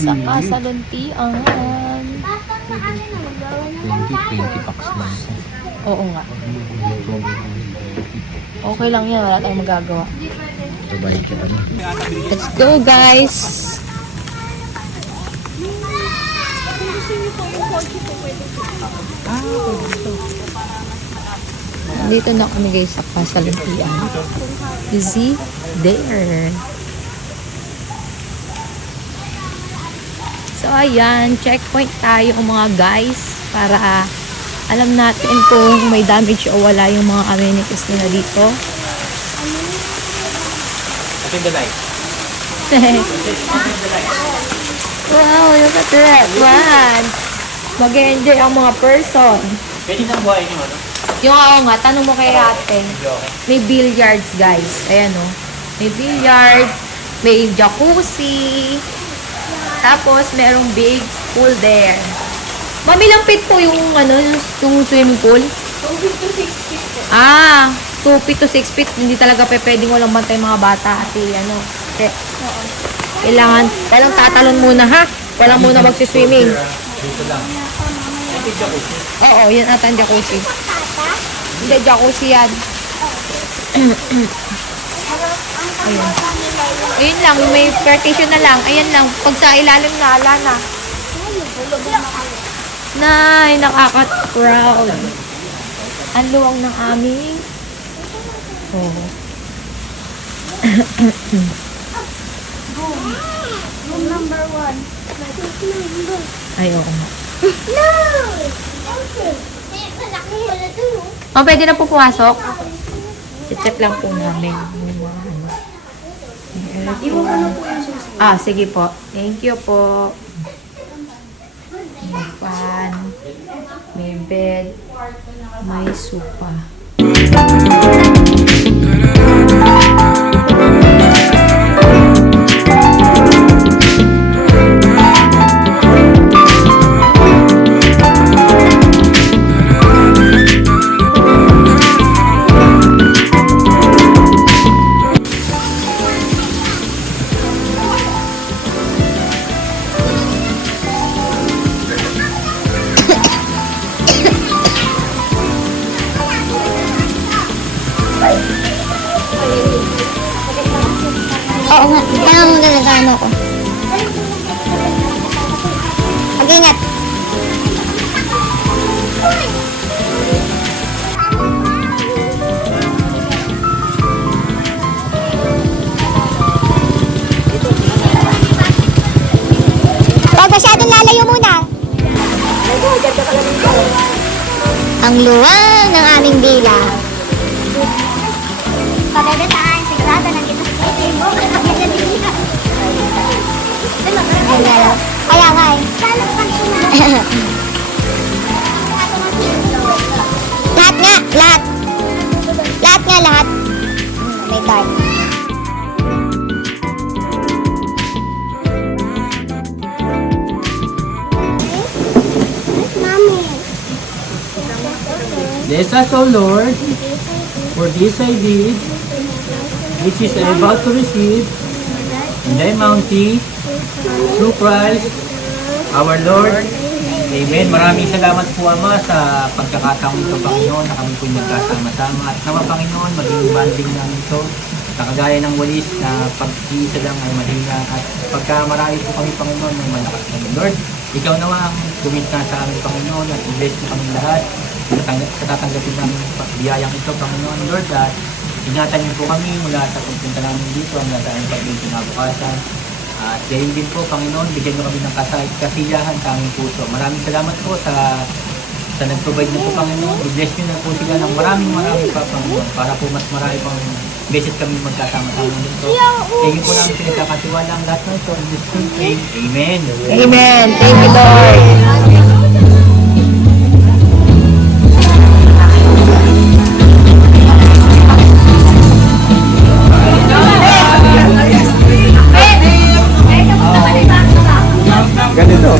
sa kasaluntian. 20 packs lang. Oo nga. Okay lang yan. Wala tayong magagawa. Provide ka ano. Let's go, guys! Dito na kami, guys, sa kasaluntian. Busy there. So, ayan. Checkpoint tayo, mga guys. Para alam natin kung may damage o wala yung mga amenities nila dito. Open the light. Wow, look at that one. Mag-enjoy ang mga person. Pwede nang buhayin yung ano? Yung ako nga, tanong mo kay ate. May billiards, guys. Ayan o. May billiard, may jacuzzi, tapos merong big pool there. Mamilang pit po yung ano, yung swimming pool? 2 feet to 6 feet po. Ah, 2 feet to 6 feet. Hindi talaga pwedeng walang bantay mga bata. Ate, ano. Kailangan, walang tatalon muna ha. Walang muna magsiswimming. Dito lang. Ito jacuzzi. Oo, yan ata ang jacuzzi. Hindi, jacuzzi yan. Ayun. Ayun lang, may partition na lang. Ayan lang, pag sa ilalim na, ala na. Nay, nakaka-proud. Ang luwang ng aming. Oh. Room number 1. Ay, oo nga. No! Oh, pwede na po pumasok? I-check lang po namin. Yung mga ano. Iwan ko na po yung susi. Ah, sige po. Thank you po. May fan, may bed, may sofa. Oo nga. Tangan mo na nagano ko. Mag-ingat. Huwag masyadong lalayo muna. Ang luwang ng aming bila. Pagkagataan, sigurado nandito sa kitchen mo. Kaya nga eh. Lahat nga, lahat. Lahat nga, lahat. May dark. Bless us, O Lord, for this I did, which is I about to receive, in thy bounty, through Christ, our Lord. Amen. Maraming salamat po, Ama, sa pagkakataong ito, Panginoon, na kami po nagkasama-sama. At naman, Panginoon, maging banding namin ito, na kagaya ng walis na pag-iisa lang ay mahina. At pagka marami po kami, Panginoon, may malakas kami, Lord. Ikaw naman ang gumitna sa amin, Panginoon, at i-bless mo kami lahat. Sa tatanggapin namin biyayang ito, Panginoon, Lord, at ingatan niyo po kami mula sa pagpunta namin dito hanggang sa aming pag-ibig kinabukasan. At gayon din po, Panginoon, bigyan niyo kami ng kasiyahan sa aming puso. Maraming salamat po sa nag-provide niyo po, Panginoon. I-bless niyo na po sila ng maraming pa, Panginoon, para po mas marami pang beses kami magkasama-sama dito. Kaya yun po namin pinagkakatiwala ang lahat ng ito. In this name, Amen. Amen. Thank you, Lord. Ganito.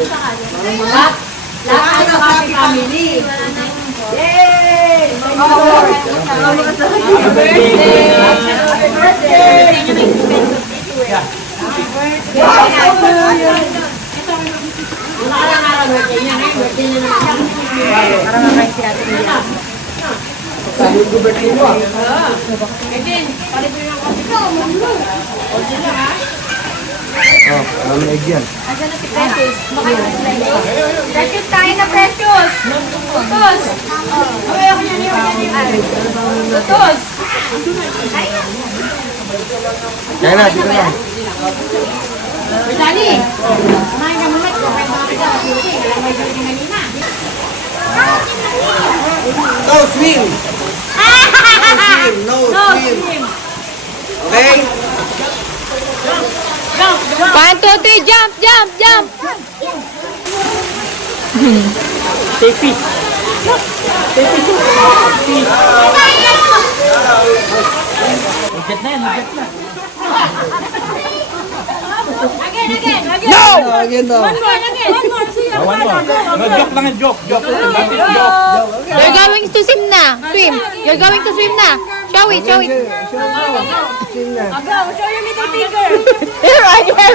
Lahat ng happy family. Yay! Happy birthday! Oh, marami egg yan. Asan na si Precious? Precious, kain na Precious! Tutos! Tutos! Kaya na, dito na. Dali! Kumain ka muna. Kumain ka muna. May duty kanina. No swim. No swim. Okay? 1, 2, 3, jump, jump, jump! Take fish. Ugat na yan, ugat na. No! Again daw. One more. No, joke lang yan, joke. Joke lang. Lapit, joke. You're going to swim na. Swim. You're going to swim na. Show it, show it. Here I am.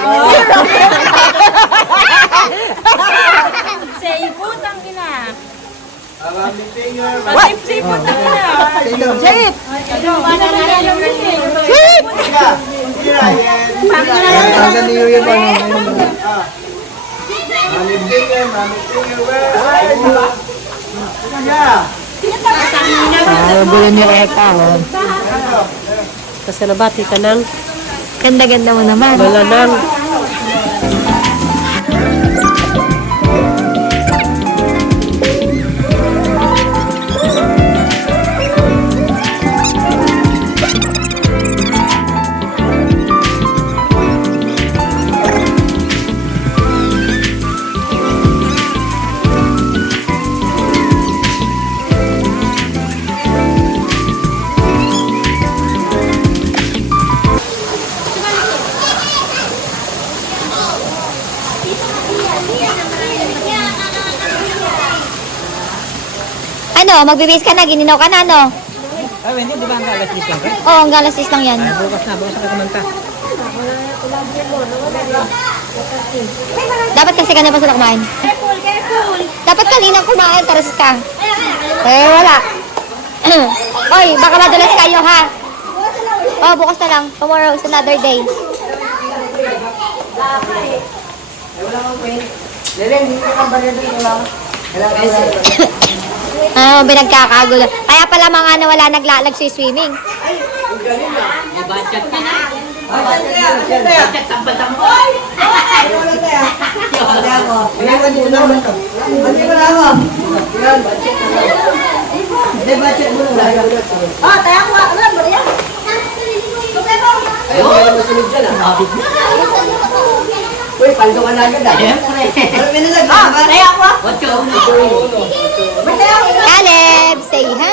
Seafood ang ina. Seafood. Say it! Tagan niyo yung ano. Mami finger, mami finger. Where are you? Gulo niyo Eka. Pasalabati ka ng Ganda-ganda mo naman. balanang. Ano, magbibis ka na, gininaw ka na, no? Ay, hindi, di ba ang alas 10 lang? Oo, hanggang alas 6 lang yan. Bukas na ka kumanta. Dapat kasi kanina pa sila kumain. Dapat kanina kumain, taras ka. Eh, wala. Oy, baka madulas kayo, ha? Oh, bukas na lang. Tomorrow is another day. Ah, pinagkakagulo. Kaya pala mga nawala nagsi-swimming. Uy, paldo ka na agad ah. Ano binilag? Caleb, say hi!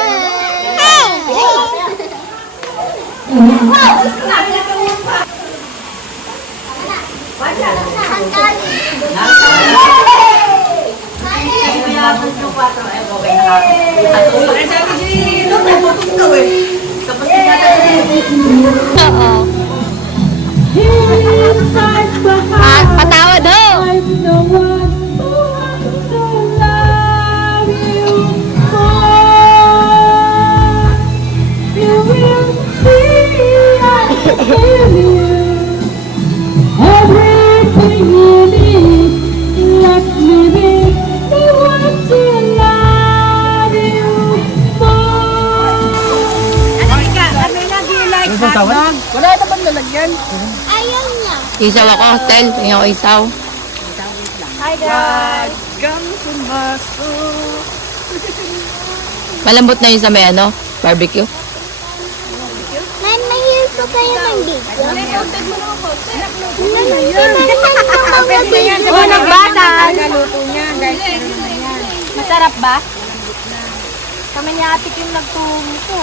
Oo. Patawad ho! Everything you need, let me be the one to love you more. Ano bang tawag? Ayaw niya. Isaw ako, hotel. Tingnan ko isaw. Hi guys! Malambot na yun sa may ano, barbecue. Man, mahirap pa kayo ng video. Oh, nagbasal! Nagaluto niya, guys. Masarap ba? Kami ni Ate Kim nagtungko.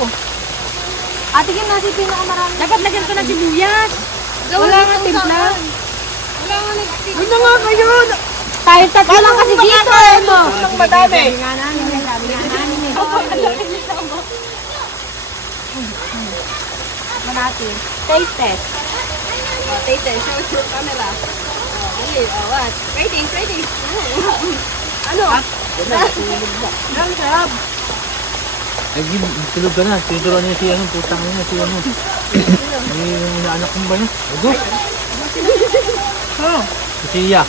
Ate Kim, nasi pinakamarami. Dapat lagyan ko ng sibuyas. Wala nga timpla. Wala nga nagtimpla. Wala nga kayo. Tayo tatlo lang kasi dito. Ang madami. Natin. Taste test. Taste test. Show camera. Dali. What? Ready. Ano? Ang sarap. Ay, tulog ka na. Tinuturuan niya si ano, putang niya si ano. Yung inaanak mo ba niya? Ogo. Si Sia.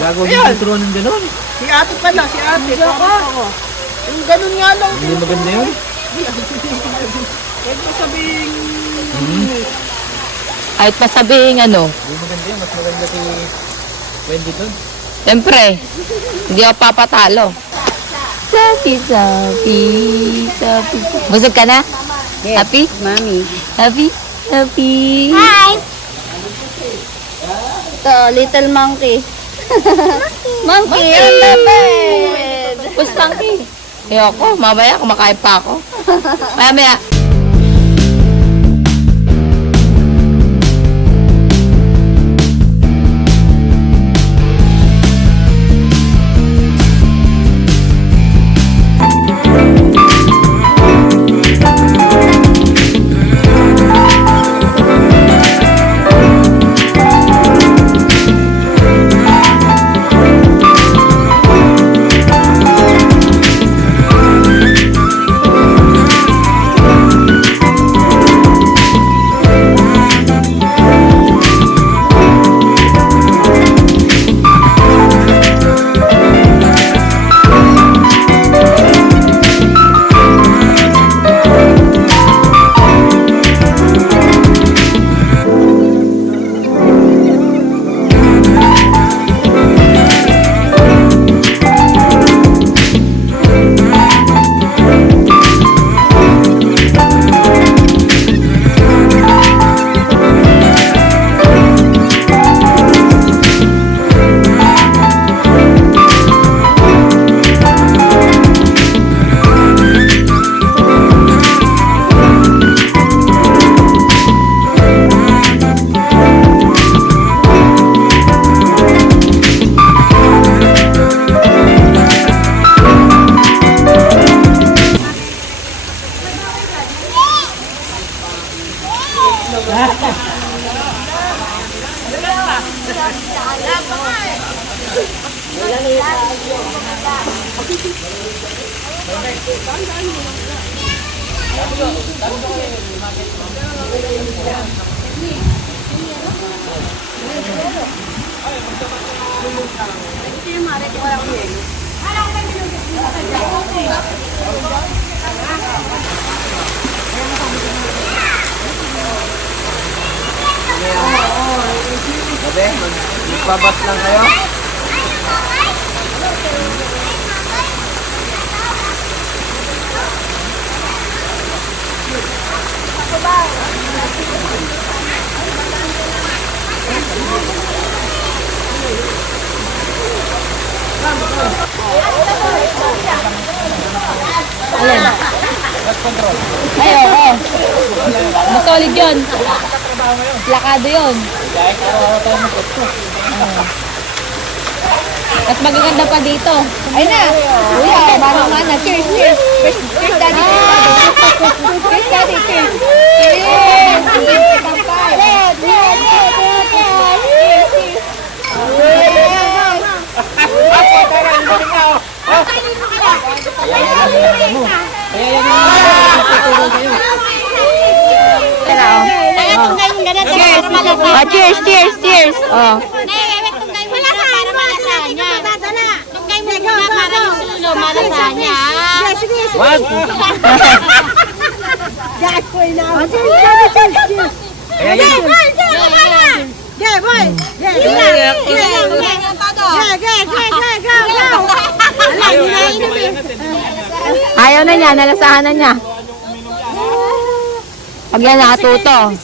Gago, hindi tinuturuan ng gano'n. Si ate pala, si ate. Yung ganun nga lang. Hindi maganda yun. Huwag mo sabihin. Kahit pa sabihin ano, Hindi maganda yun. Mas maganda si Wendy doon. siyempre, hindi ako papatalo. Sapi. Busog ka na? Happy? Mami. Happy? Hi! Ito, little monkey. Monkey on the bed. Who's monkey? Ayoko, mamaya kumakain pa ako. Mamaya. Sabi, magbabat lang kayo. Ay, oo. Mas solid yun. Plakado yun. At magaganda pa dito. Ay na! Kuya, manong mana. Cheers, cheers. Cheers, daddy. Cheers, daddy. Cheers. Cheers. Red, red, Cheers, cheers, cheers. Oh. What? Kaya yun. Ayaw na niya, nalasahan na niya. Pag yan nakatuto.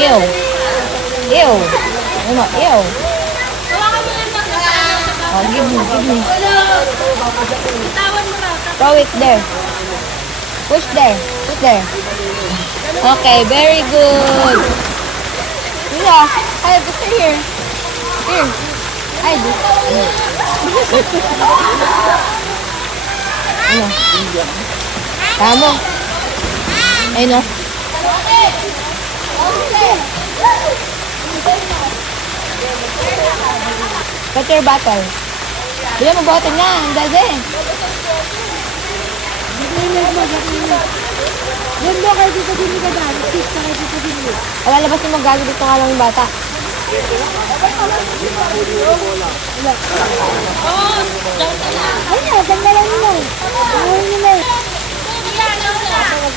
Ew. Ew. Ano, ew. Oh, give me. Throw it there. Push there. Put there. Okay, very good. Yeah, I have to stay here. Here. I do. Ano? Tama. Ayun o. Got your bottle. Bila mo bottle niya. Ang dali. Ganda kayo dito din ka dahil. Sis ka kayo dito din. Lalabas mo gago dito nga lang yung bata. Ay na, ganda lang mo. Ay nila.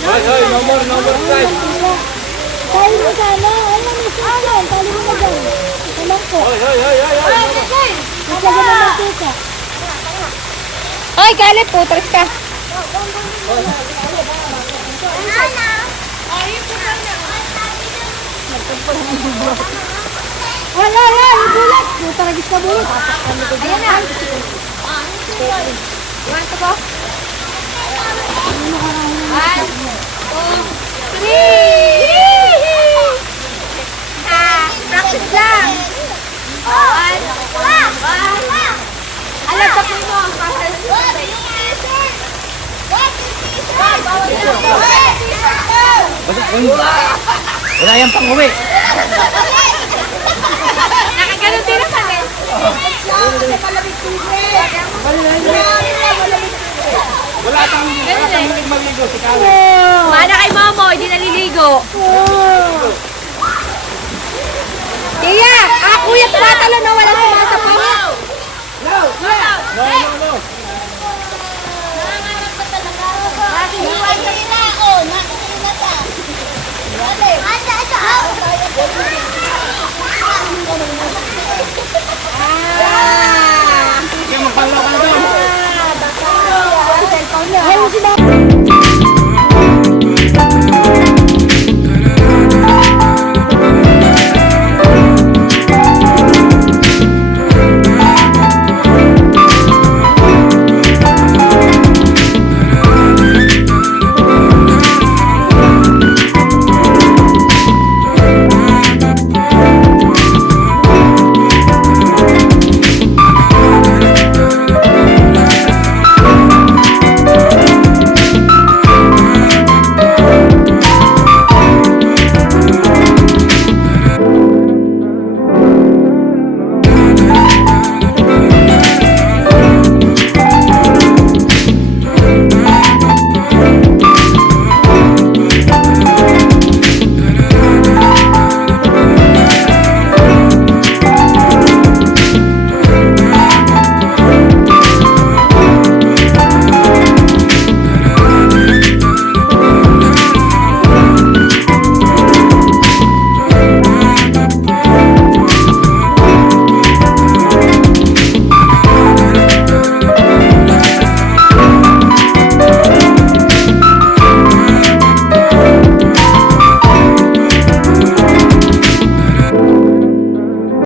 Hoy, no more guys. Tali mo sana. Ay na, may susan. Tali mo na dyan. Salang ko. Hoy. Masagan na ng tuka. Ay, galit po. Taris ka. Wala, nagulat. Puta nagis ka bulit. Ayan na. Iwan ko po. 1, 2, 3. Practice lang. 1. Alam, tapos mo ang process. Wala yan pang uwi. Nakaganon din naman eh. Wala pang maligo si Kali. Mana kay Momo, hindi naliligo. Tia, kuya, tumatalo na walang sumasapaw. No. Ay,